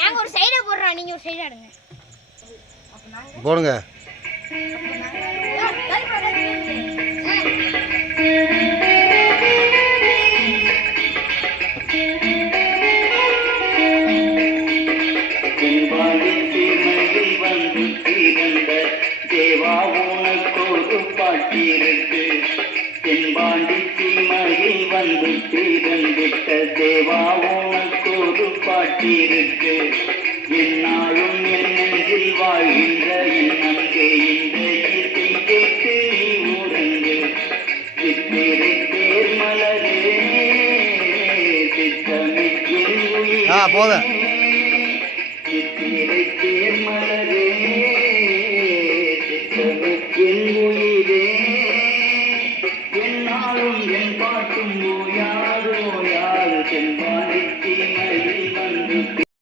நாங்க ஒரு சைடா போடுறோம், நீங்க ஒரு சைடா எடுங்க. போடுங்க. தேவா உனக்கொரு பாட்டிருக்கு, தென்பாண்டி சீமையில் வந்து தீரந்திட்ட தேவா உனக்கொரு பாட்டிருக்கு. என்னாலும் என் நெஞ்சில் வாழ்கின்ற என் அங்கே இந்த இசை கேட்டு நீ உறங்கு. சித்திரை தேர் மலரே சித்தமிக்கின் உயிரே, சித்திரை தேர் மலரே சித்தமிக்கின் உயிரே. என்னாலும் என் பாட்டும் ஓயாது ஓயாது சென்பார்